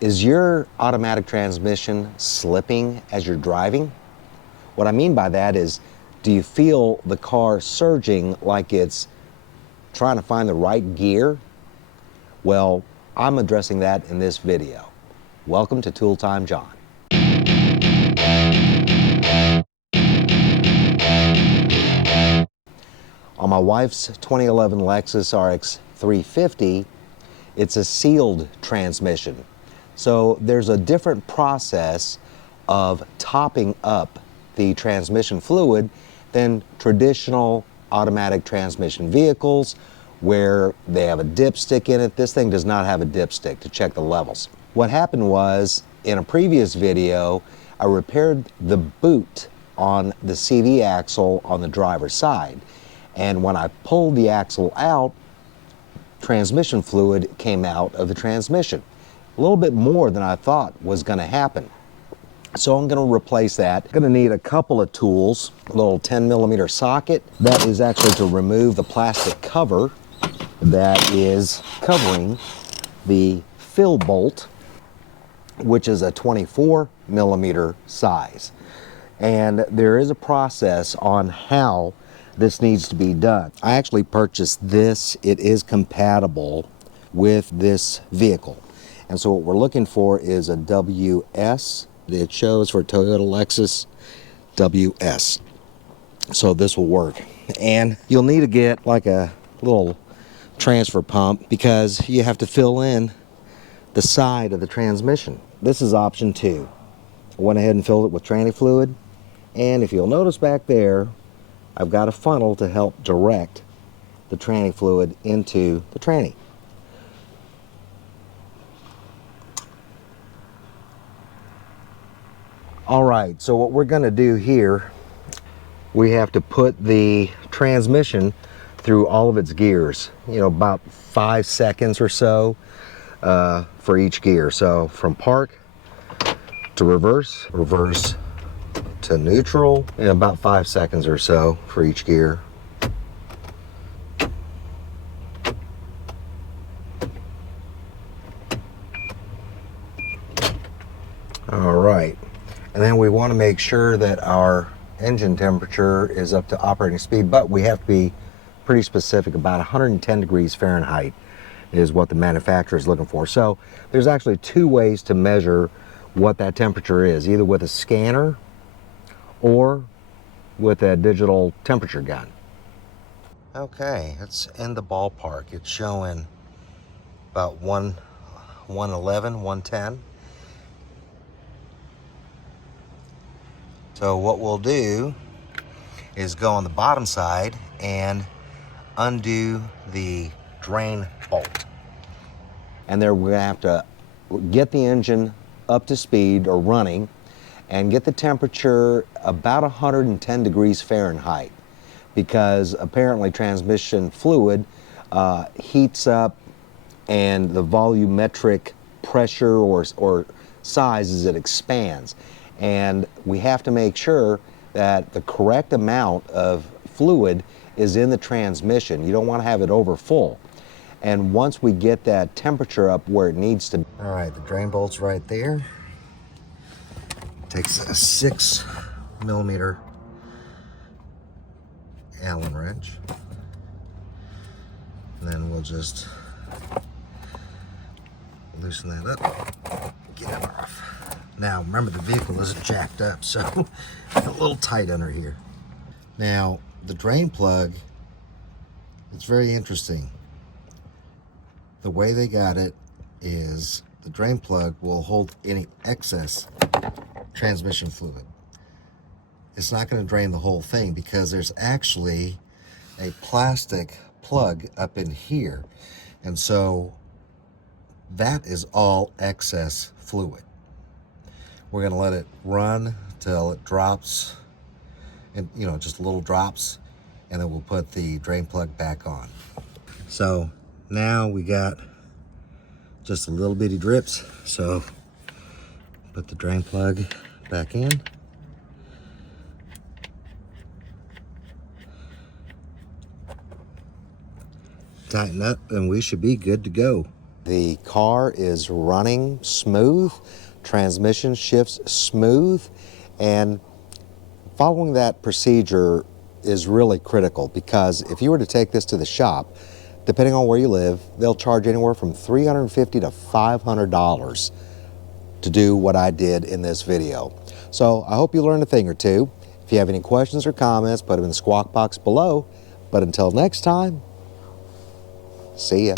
Is your automatic transmission slipping as you're driving? What I mean by that is, do you feel the car surging like it's trying to find the right gear? Well, I'm addressing that in this video. Welcome to Tool Time John. On my wife's 2011 Lexus RX 350, it's a sealed transmission. So there's a different process of topping up the transmission fluid than traditional automatic transmission vehicles where they have a dipstick in it. This thing does not have a dipstick to check the levels. What happened was, in a previous video, I repaired the boot on the CV axle on the driver's side. And when I pulled the axle out, transmission fluid came out of the transmission. A little bit more than I thought was going to happen. So I'm going to replace that. I'm going to need a couple of tools, a little 10mm socket. That is actually to remove the plastic cover that is covering the fill bolt, which is a 24mm size. And there is a process on how this needs to be done. I actually purchased this. It is compatible with this vehicle. And so what we're looking for is a WS. It shows for Toyota Lexus WS. So this will work. And you'll need to get like a little transfer pump because you have to fill in the side of the transmission. This is option 2. I went ahead and filled it with tranny fluid. And if you'll notice back there, I've got a funnel to help direct the tranny fluid into the tranny. All right, so what we're going to do here, we have to put the transmission through all of its gears, about 5 seconds or so for each gear. So from park to reverse, reverse to neutral, in about 5 seconds or so for each gear. All right, and then we want to make sure that our engine temperature is up to operating speed, but we have to be pretty specific. About 110 degrees Fahrenheit is what the manufacturer is looking for. So there's actually 2 ways to measure what that temperature is, either with a scanner or with a digital temperature gun. Okay, it's in the ballpark. It's showing about 111, 110. So what we'll do is go on the bottom side and undo the drain bolt. And there we're gonna have to get the engine up to speed or running and get the temperature about 110 degrees Fahrenheit, because apparently transmission fluid heats up and the volumetric pressure or size as it expands. And we have to make sure that the correct amount of fluid is in the transmission. You don't want to have it over full. And once we get that temperature up where it needs to be. All right, the drain bolt's right there. Takes a 6mm Allen wrench. And then we'll just loosen that up, get it off. Now, remember, the vehicle isn't jacked up, so a little tight under here. Now, the drain plug, it's very interesting. The way they got it is the drain plug will hold any excess transmission fluid. It's not going to drain the whole thing because there's actually a plastic plug up in here. And so that is all excess fluid. We're going to let it run till it drops, and just little drops, and then we'll put the drain plug back on. So now we got just a little bitty drips, so put the drain plug back in. Tighten up and we should be good to go. The car is running smooth, transmission shifts smooth, and following that procedure is really critical, because if you were to take this to the shop, depending on where you live, they'll charge anywhere from $350 to $500 to do what I did in this video. So I hope you learned a thing or two. If you have any questions or comments, put them in the squawk box below. But until next time, see ya.